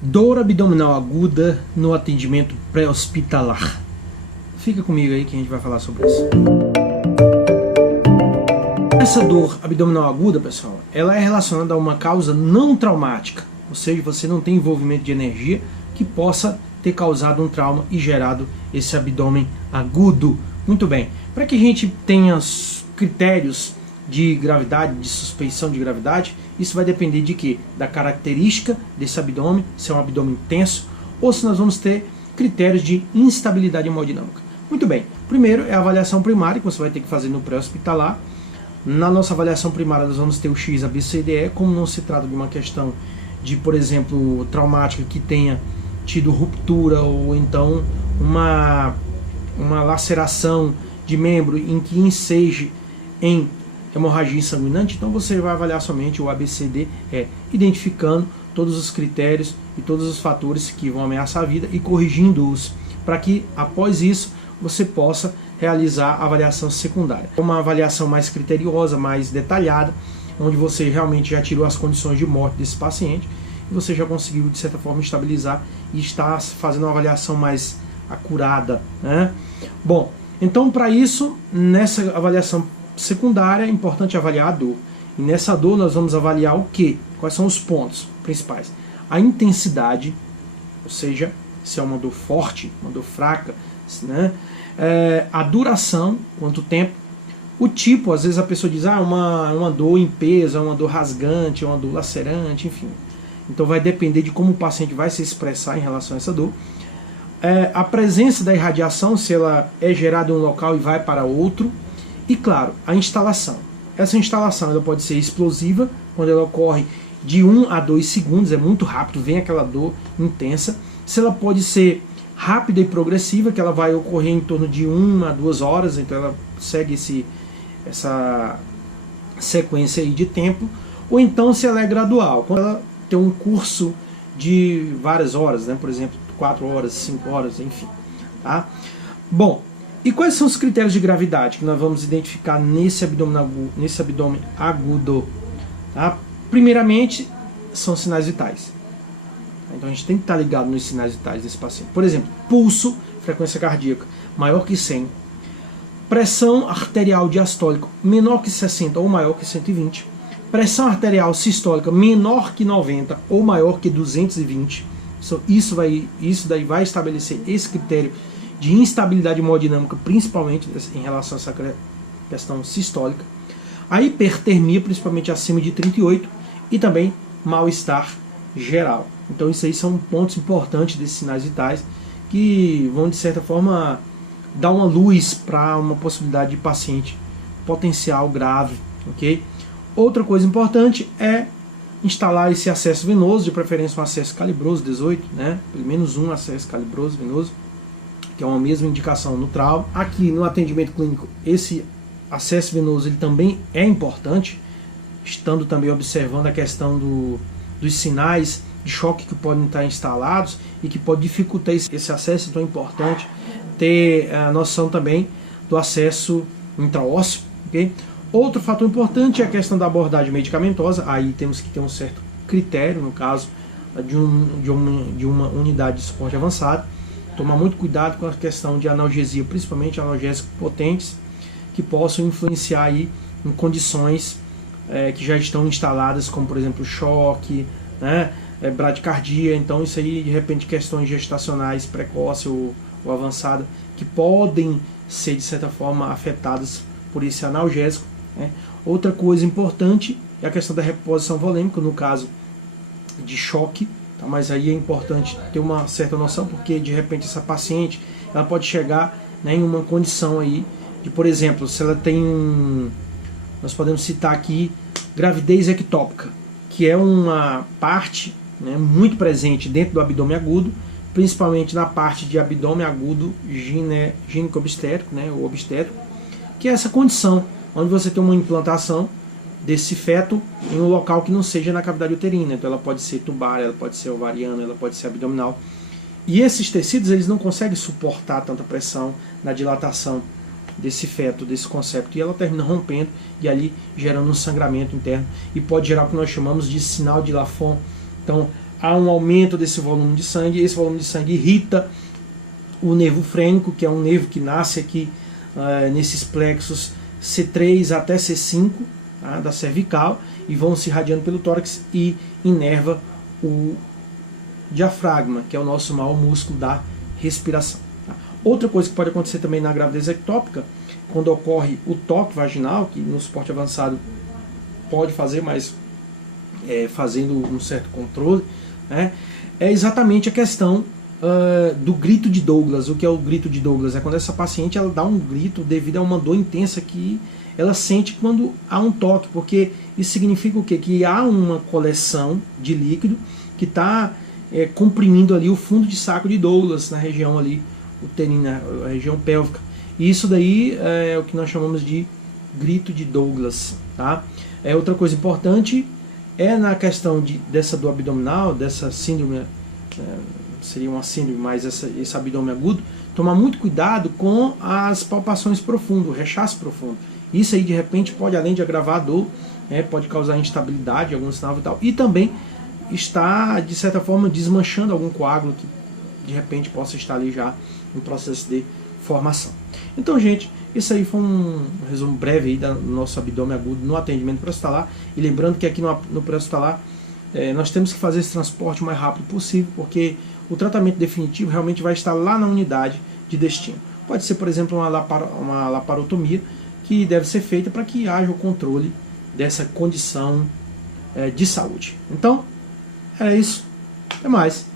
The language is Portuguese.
Dor abdominal aguda no atendimento pré-hospitalar. Fica comigo aí que a gente vai falar sobre isso. Essa dor abdominal aguda, pessoal, ela é relacionada a uma causa não traumática, ou seja, você não tem envolvimento de energia que possa ter causado um trauma e gerado esse abdômen agudo. Muito bem, para que a gente tenha critérios de gravidade, de suspeição de gravidade, isso vai depender de quê? Da característica desse abdômen, se é um abdômen tenso, ou se nós vamos ter critérios de instabilidade hemodinâmica. Muito bem, primeiro é a avaliação primária, que você vai ter que fazer no pré-hospitalar. Na nossa avaliação primária nós vamos ter o X, A, B, C, D, E, como não se trata de uma questão de, por exemplo, traumática que tenha tido ruptura ou então uma laceração de membro em que enseje em hemorragia sanguinante, então você vai avaliar somente o ABCD, identificando todos os critérios e todos os fatores que vão ameaçar a vida e corrigindo-os, para que após isso você possa realizar a avaliação secundária. Uma avaliação mais criteriosa, mais detalhada, onde você realmente já tirou as condições de morte desse paciente e você já conseguiu de certa forma estabilizar e está fazendo uma avaliação mais acurada, né? Bom, então para isso, nessa avaliação secundária, é importante avaliar a dor. E nessa dor nós vamos avaliar o quê? Quais são os pontos principais? A intensidade, ou seja, se é uma dor forte, uma dor fraca, né? A duração, quanto tempo. O tipo, às vezes a pessoa diz, uma dor em peso, uma dor rasgante, uma dor lacerante, enfim. Então vai depender de como o paciente vai se expressar em relação a essa dor. A presença da irradiação, se ela é gerada em um local e vai para outro. E claro, a instalação. Essa instalação ela pode ser explosiva, quando ela ocorre de 1 a 2 segundos, é muito rápido, vem aquela dor intensa. Se ela pode ser rápida e progressiva, que ela vai ocorrer em torno de 1 a 2 horas, então ela segue essa sequência aí de tempo. Ou então se ela é gradual, quando ela tem um curso de várias horas, né? Por exemplo, 4 horas, 5 horas, enfim. Tá? Bom, e quais são os critérios de gravidade que nós vamos identificar nesse abdômen agudo? Tá? Primeiramente, são sinais vitais. Então a gente tem que estar ligado nos sinais vitais desse paciente. Por exemplo, pulso, frequência cardíaca maior que 100, pressão arterial diastólica menor que 60 ou maior que 120, pressão arterial sistólica menor que 90 ou maior que 220. Isso daí vai estabelecer esse critério de instabilidade hemodinâmica, principalmente em relação a essa questão sistólica. A hipertermia, principalmente acima de 38, e também mal-estar geral. Então isso aí são pontos importantes desses sinais vitais que vão de certa forma dar uma luz para uma possibilidade de paciente potencial grave, ok? Outra coisa importante é instalar esse acesso venoso, de preferência um acesso calibroso 18, né? Pelo menos um acesso calibroso venoso, que é uma mesma indicação no trauma. Aqui no atendimento clínico, esse acesso venoso ele também é importante, estando também observando a questão dos sinais de choque que podem estar instalados e que pode dificultar esse acesso. Então é importante ter a noção também do acesso intraósseo, ok? Outro fator importante é a questão da abordagem medicamentosa. Aí temos que ter um certo critério, no caso de uma unidade de suporte avançado. Tomar muito cuidado com a questão de analgesia, principalmente analgésicos potentes, que possam influenciar aí em condições que já estão instaladas, como por exemplo choque, né, bradicardia. Então isso aí, de repente, questões gestacionais precoces ou avançadas, que podem ser de certa forma afetadas por esse analgésico, né. Outra coisa importante é a questão da reposição volêmica, no caso de choque. Tá, mas aí é importante ter uma certa noção, porque de repente essa paciente ela pode chegar, né, em uma condição aí de, por exemplo, se ela tem nós podemos citar aqui gravidez ectópica, que é uma parte, né, muito presente dentro do abdômen agudo, principalmente na parte de abdômen agudo gineco-obstétrico, né, ou obstétrico, que é essa condição onde você tem uma implantação desse feto em um local que não seja na cavidade uterina. Então ela pode ser tubar, ela pode ser ovariana, ela pode ser abdominal. E esses tecidos eles não conseguem suportar tanta pressão na dilatação desse feto, desse concepto, e ela termina rompendo e ali gerando um sangramento interno e pode gerar o que nós chamamos de sinal de Lafon. Então há um aumento desse volume de sangue, esse volume de sangue irrita o nervo frênico, que é um nervo que nasce aqui nesses plexos C3 até C5, tá, da cervical, e vão se irradiando pelo tórax e inerva o diafragma, que é o nosso maior músculo da respiração. Tá. Outra coisa que pode acontecer também na gravidez ectópica, quando ocorre o toque vaginal, que no suporte avançado pode fazer, mas fazendo um certo controle, né, é exatamente a questão do grito de Douglas. O que é o grito de Douglas? É quando essa paciente ela dá um grito devido a uma dor intensa que ela sente quando há um toque, porque isso significa o quê? Que há uma coleção de líquido que está comprimindo ali o fundo de saco de Douglas, na região ali uterina, a região pélvica. E isso daí é o que nós chamamos de grito de Douglas. Tá? Outra coisa importante é na questão dessa dor abdominal, dessa síndrome, seria uma síndrome, mas esse abdômen agudo, tomar muito cuidado com as palpações profundas, o rechaço profundo. Isso aí de repente pode, além de agravar a dor, pode causar instabilidade, algum sinal vital, e também está, de certa forma, desmanchando algum coágulo que de repente possa estar ali já em processo de formação. Então, gente, isso aí foi um resumo breve aí do nosso abdômen agudo no atendimento pré-hospitalar. E lembrando que aqui no pré-hospitalar nós temos que fazer esse transporte o mais rápido possível, porque o tratamento definitivo realmente vai estar lá na unidade de destino. Pode ser, por exemplo, uma laparotomia, que deve ser feita para que haja o controle dessa condição de saúde. Então, é isso. Até mais.